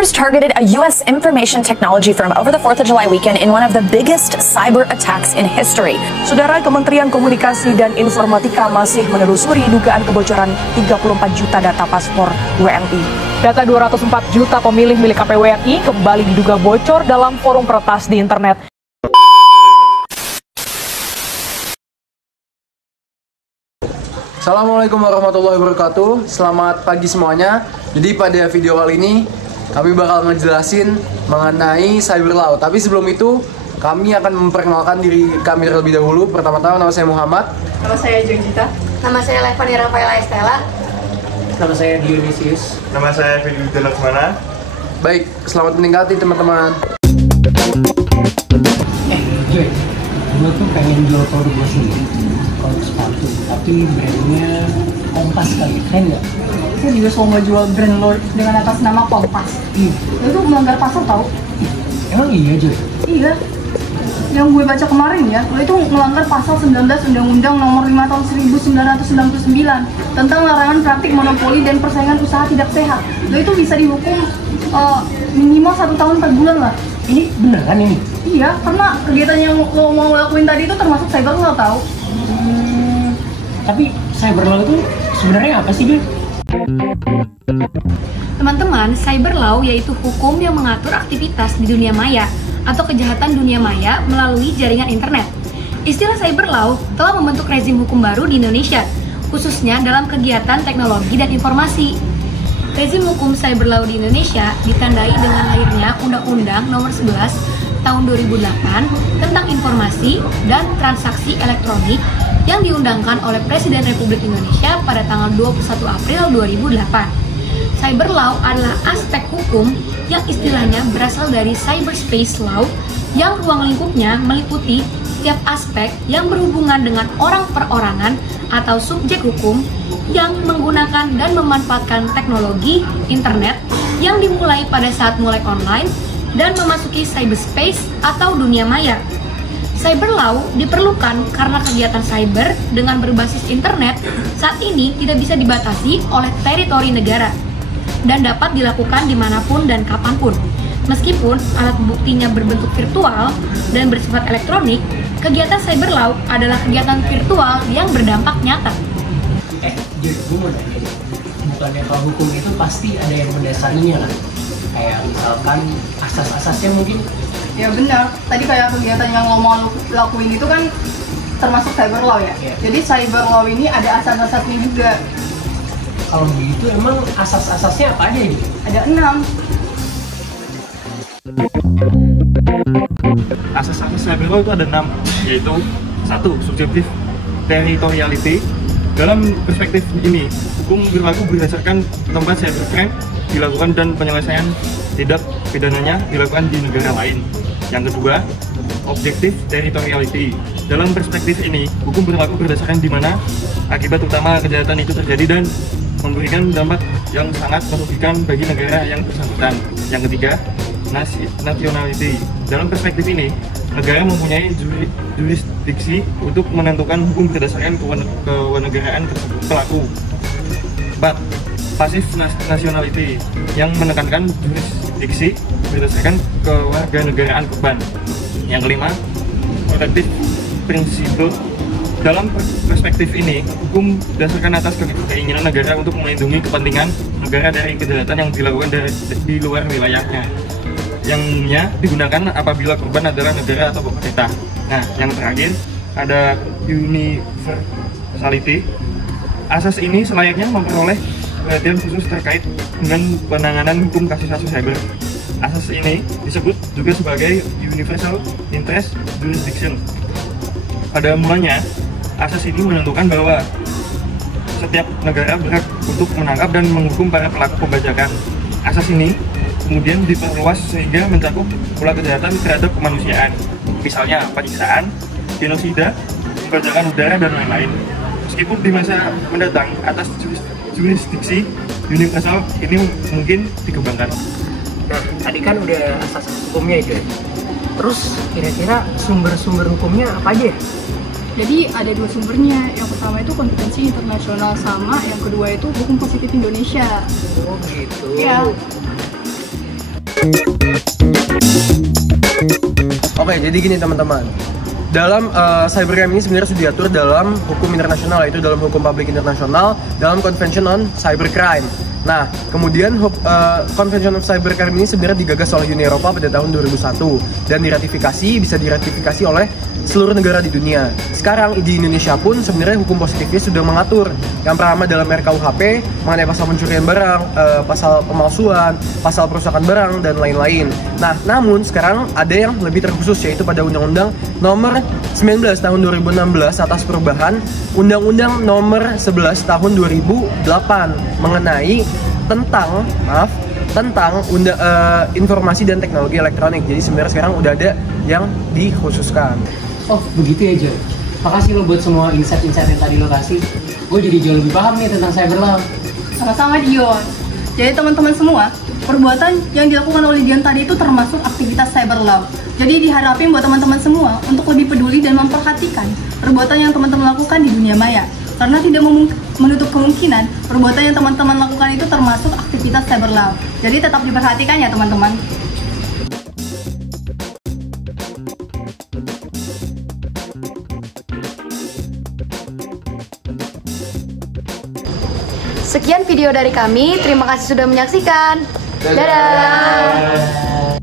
Hackers targeted a U.S. information technology firm over the 4th of July weekend in one of the biggest cyber attacks in history. Saudara, Kementerian Komunikasi dan Informatika masih menelusuri dugaan kebocoran 34 juta data paspor WNI. Data 204 juta pemilih milik KPWNI kembali diduga bocor dalam forum peretas di internet. Assalamualaikum warahmatullahi wabarakatuh. Selamat pagi semuanya. Jadi pada video kali ini kami bakal ngejelasin mengenai cyber law. Tapi sebelum itu kami akan memperkenalkan diri kami terlebih dahulu. Pertama-tama nama saya Muhammad. Nama saya Jonjita. Nama saya Levani Rafaela Estela. Nama saya Dionysius. Nama saya Fili Laksmana. Baik, selamat menikmati teman-teman. Joy, gue tuh pengen jual produk gue sendiri, produk sepatu, tapi brandnya Kompas kali, keren nggak? Saya juga mau jual brand lo dengan atas nama Kompas. Itu melanggar pasal tau? Emang iya, Joy? Iya. Yang gue baca kemarin ya, lo itu melanggar pasal 19 Undang-Undang Nomor 5 Tahun 1999 tentang larangan praktik monopoli dan persaingan usaha tidak sehat. Lo itu bisa dihukum minimal 1 tahun 4 bulan lah. Ini beneran ini? Iya, karena kegiatan yang lo mau lakuin tadi itu termasuk cyber law tau? Tapi cyber law itu sebenarnya apa sih, Joy? Teman-teman, cyber law yaitu hukum yang mengatur aktivitas di dunia maya atau kejahatan dunia maya melalui jaringan internet. Istilah cyber law telah membentuk rezim hukum baru di Indonesia, khususnya dalam kegiatan teknologi dan informasi. Rezim hukum cyber law di Indonesia ditandai dengan lahirnya Undang-Undang Nomor 11 Tahun 2008 tentang informasi dan transaksi elektronik yang diundangkan oleh Presiden Republik Indonesia pada tanggal 21 April 2008. Cyber law adalah aspek hukum yang istilahnya berasal dari cyberspace law yang ruang lingkupnya meliputi setiap aspek yang berhubungan dengan orang perorangan atau subjek hukum yang menggunakan dan memanfaatkan teknologi internet yang dimulai pada saat mulai online dan memasuki cyberspace atau dunia maya. Cyber law diperlukan karena kegiatan cyber dengan berbasis internet saat ini tidak bisa dibatasi oleh teritori negara dan dapat dilakukan dimanapun dan kapanpun. Meskipun alat buktinya berbentuk virtual dan bersifat elektronik, kegiatan cyber law adalah kegiatan virtual yang berdampak nyata. Joy, gue mau nanya deh. Bukannya kalau hukum itu pasti ada yang mendasarinya kan? Kayak misalkan asas-asasnya mungkin. Ya benar, tadi kayak kegiatan yang lo mau lakuin itu kan termasuk cyber law ya? Yeah. Jadi cyber law ini ada asas-asasnya juga. Kalau begitu emang asas-asasnya apa aja ini? Ada 6. Asas-asas cyber law itu ada 6, yaitu 1. Subjective territoriality. Dalam perspektif ini, hukum berlaku berdasarkan tempat cybercrime dilakukan dan penyelesaian tindak pidananya dilakukan di negara lain. Yang kedua, objective territoriality. Dalam perspektif ini, hukum berlaku berdasarkan di mana akibat utama kejahatan itu terjadi dan memberikan dampak yang sangat merugikan bagi negara yang bersangkutan. Yang ketiga, nationality. Dalam perspektif ini, negara mempunyai jurisdiksi untuk menentukan hukum berdasarkan kewarganegaraan pelaku. 4. Passive nationality yang menekankan jurisdiksi berdasarkan kewarganegaraan korban. Yang kelima, protective principle. Dalam perspektif ini, hukum berdasarkan atas keinginan negara untuk melindungi kepentingan negara dari kejahatan yang dilakukan di luar wilayahnya, yangnya digunakan apabila korban adalah negara atau pemerintah. Nah, yang terakhir ada universality. Asas ini selayaknya memperoleh perhatian khusus terkait dengan penanganan hukum kasus-kasus cyber. Asas ini disebut juga sebagai universal interest jurisdiction. Pada mulanya, asas ini menentukan bahwa setiap negara berhak untuk menangkap dan menghukum para pelaku pembajakan. Asas ini kemudian diperluas sehingga mencakup pula kejahatan terhadap kemanusiaan, misalnya penyiksaan, genosida, pembajakan udara, dan lain-lain. Meskipun di masa mendatang atas jurisdiksi universal ini mungkin dikembangkan. Nah, tadi kan udah asas hukumnya itu. Terus kira-kira sumber-sumber hukumnya apa aja? Jadi ada 2 sumbernya. Yang pertama itu konvensi internasional sama yang kedua itu hukum positif Indonesia. Oh gitu. Ya. Oke, jadi gini teman-teman. Dalam cybercrime ini sebenarnya sudah diatur dalam hukum internasional, yaitu dalam hukum publik internasional, dalam Convention on Cybercrime. Nah, kemudian Convention on Cybercrime ini sebenarnya digagas oleh Uni Eropa pada tahun 2001 dan bisa diratifikasi oleh seluruh negara di dunia. Sekarang di Indonesia pun sebenarnya hukum positifnya sudah mengatur. Yang pertama dalam RKUHP mengenai pasal pencurian barang, pasal pemalsuan, pasal perusakan barang, dan lain-lain. Nah, namun sekarang ada yang lebih terkhusus, yaitu pada Undang-Undang Nomor 19 Tahun 2016 atas perubahan Undang-Undang Nomor 11 Tahun 2008 mengenai tentang informasi dan teknologi elektronik. Jadi sebenarnya sekarang udah ada yang dikhususkan. Oh begitu ya Jo. Makasih lo buat semua insight-insight yang tadi lo kasih. Gue jadi jauh lebih paham nih tentang cyber law. Sama-sama Dion. Jadi teman-teman semua, perbuatan yang dilakukan oleh Dion tadi itu termasuk aktivitas cyber law. Jadi diharapin buat teman-teman semua untuk lebih peduli dan memperhatikan perbuatan yang teman-teman lakukan di dunia maya. Karena tidak menutup kemungkinan perbuatan yang teman-teman lakukan itu termasuk aktivitas cyber law. Jadi tetap diperhatikan ya teman-teman. Sekian video dari kami, terima kasih sudah menyaksikan. Dadah!